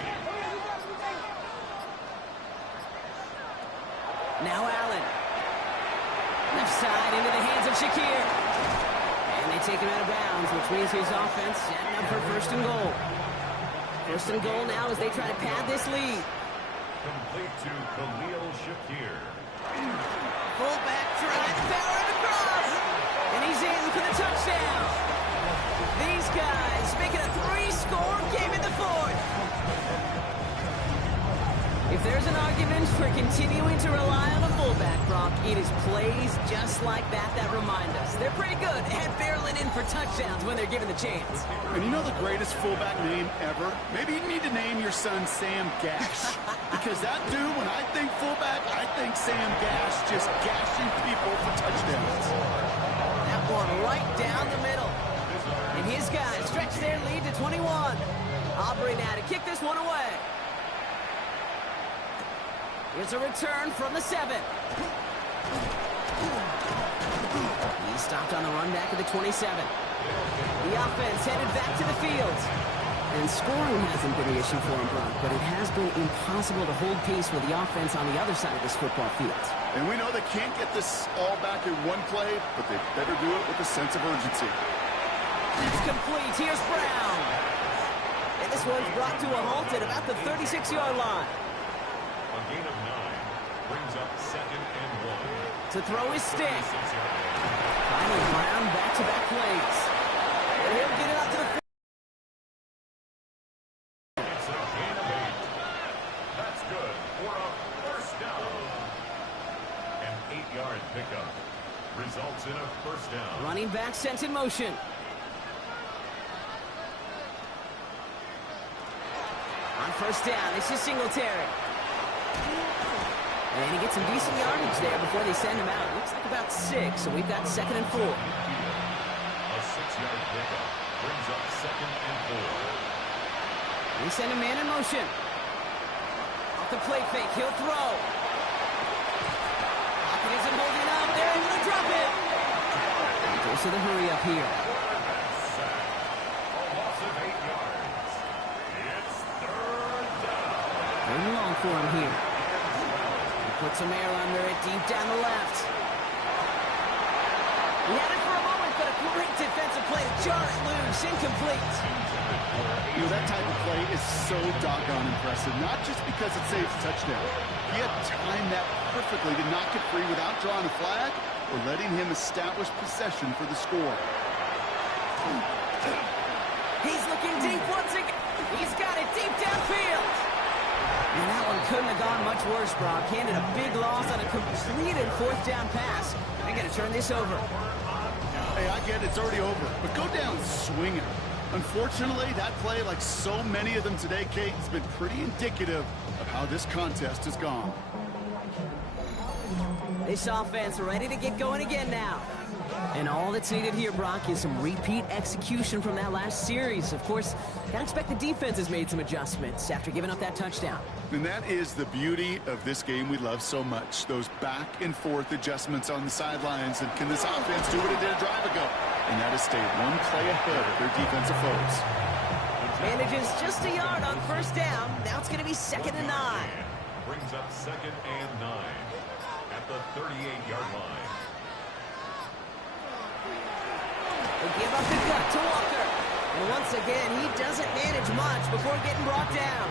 Now Allen. Left side into the hands of Shakir. And they take him out of bounds, which means his offense setting up for 1st and goal. 1st and goal now as they try to pad this lead. Complete to Khalil Shakir. Fullback trying to power it across. And he's in for the touchdown. These guys making a 3-score game in the 4th. If there's an argument for continuing to rely on a fullback, Brock, it is plays just like that that remind us. They're pretty good at barreling in for touchdowns when they're given the chance. And you know the greatest fullback name ever? Maybe you need to name your son Sam Gash. Because that dude, when I think fullback, I think Sam Gash just gashing people for touchdowns. That one right down the middle. And his guys stretch their lead to 21. Aubrey now to kick this one away. Here's a return from the 7. He stopped on the run back at the 27. The offense headed back to the field. And scoring hasn't been the issue for him, Brock, but it has been impossible to hold pace with the offense on the other side of this football field. And we know they can't get this all back in one play, but they better do it with a sense of urgency. It's complete. Here's Brown. And this one's brought to a halt at about the 36-yard line. A gain of 9 brings up 2nd and 1. To throw his stick. Finally, Brown back-to-back plays. And he'll get it out to the field. It's a gain of 8. That's good for a first down. An 8-yard pickup results in a first down. Running back sent in motion. On first down, this is Singletary. And he gets some decent yardage there before they send him out. Looks like about 6, so we've got 2nd and 4. A 6-yard pickup brings up 2nd and 4. They send a man in motion. Off the play fake, he'll throw. Pocket isn't holding up. They're able to drop it. And goes to the hurry up here. Sack. A loss of 8 yards. It's 3rd down. Very long for him here. Put some air under it, deep down the left. He had it for a moment, but but a great defensive play to jar it loose, incomplete. You know, that type of play is so doggone impressive, not just because it saves a touchdown. He had timed that perfectly to knock it free without drawing a flag or letting him establish possession for the score. He's looking deep once again. He's got it deep downfield. And that one couldn't have gone much worse, Brock. Handed a big loss on a completed fourth down pass. They're going to turn this over. Hey, I get it. It's already over. But go down swinging. Unfortunately, that play, like so many of them today, Kate, has been pretty indicative of how this contest has gone. This offense ready to get going again now. And all that's needed here, Brock, is some repeat execution from that last series. Of course, gotta expect the defense has made some adjustments after giving up that touchdown. And that is the beauty of this game we love so much. Those back and forth adjustments on the sidelines. And can this offense do what it did a drive ago? And that is stay one play ahead of their defensive foes. Manages just a yard on first down. Now it's going to be 2nd and 9. Brings up 2nd and 9 at the 38-yard line. They give up the gut to Walker. And once again, he doesn't manage much before getting brought down.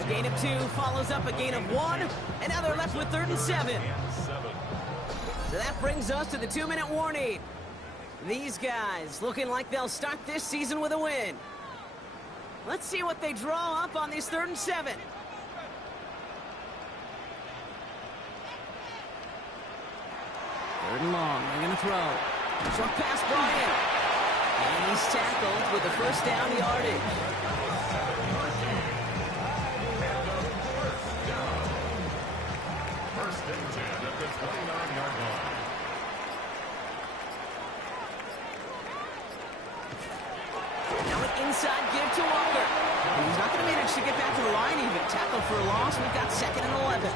A gain of 2 follows up a gain of 1. And now they're left with 3rd and 7. So that brings us to the 2-minute warning. These guys looking like they'll start this season with a win. Let's see what they draw up on this 3rd and 7. 3rd and long. They're going to throw. Short pass brought in. And he's tackled with the first down yardage. First and 10 at the 29-yard line. Now an inside give to Walker. And he's not going to manage to get back to the line even. Tackle for a loss. We've got 2nd and 11.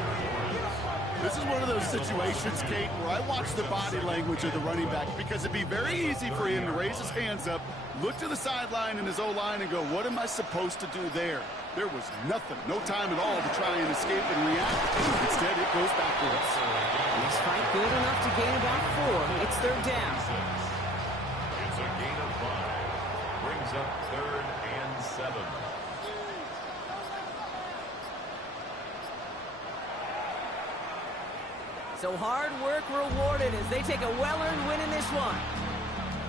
This is one of those situations, Kate, where I watch the body language of the running back because it'd be very easy for him to raise his hands up, look to the sideline in his O-line and go, what am I supposed to do there? There was nothing, no time at all to try and escape and react. Instead, it goes backwards. This fight good enough to gain about 4. It's 3rd down. It's a gain of 5. Brings up 3rd and 7. So hard work rewarded as they take a well-earned win in this one.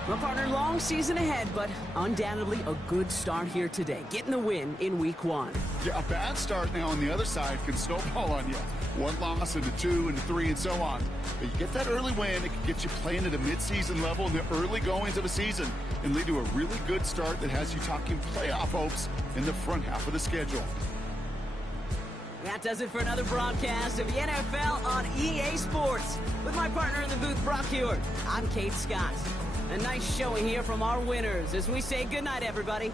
My partner, long season ahead, but undoubtedly a good start here today. Getting the win in week 1. Yeah, a bad start now on the other side can snowball on you. 1 loss into 2 and 3 and so on. But you get that early win, it can get you playing at a mid-season level in the early goings of a season and lead to a really good start that has you talking playoff hopes in the front half of the schedule. That does it for another broadcast of the NFL on EA Sports. With my partner in the booth, Brock Hewitt, I'm Kate Scott. A nice showing here from our winners as we say goodnight, everybody.